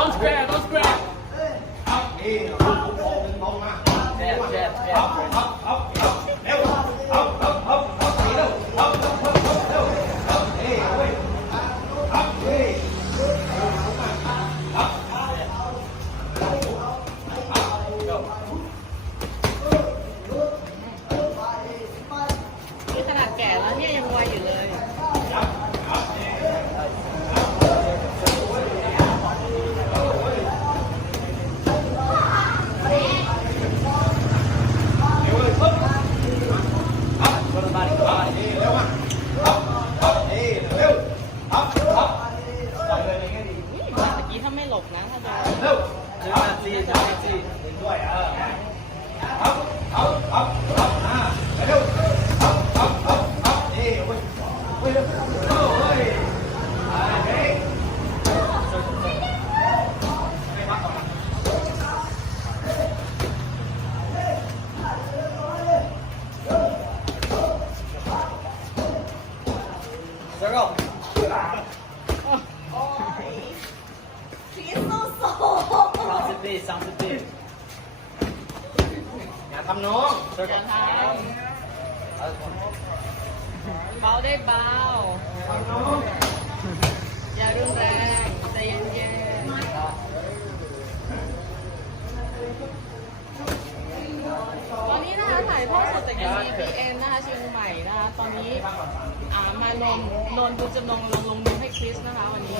don't square don't square นี่เอาลูกโป่งตรงมาแช่แช่แช่เอาเาไม่หลบนะถ้าโดนเร็วเชื่อซีเชื่อซีเห็นด้วยเออเอาเอาเอาเอาอ่าเร็วเอาเอาเอาเอานี่เว้ยเว้ยเร็วโอ้ยอ่าเฮ้ยไม่พักก่อนนะ เซอร์เคิล ชีสโซโซ สามสิบปีสามสิบปีอย่าทำน้องเซอย่าลทำเบาได้เบาทำน้องอย่ารุนแรงใจเย็นๆตอนนี้นะคะถ่ายทอดสดจาก MBN นะคะเชียงใหม่นะคะตอนนี้อ่ามานนนนบุญจำนงลงลงมือให้คริสนะคะวันนี้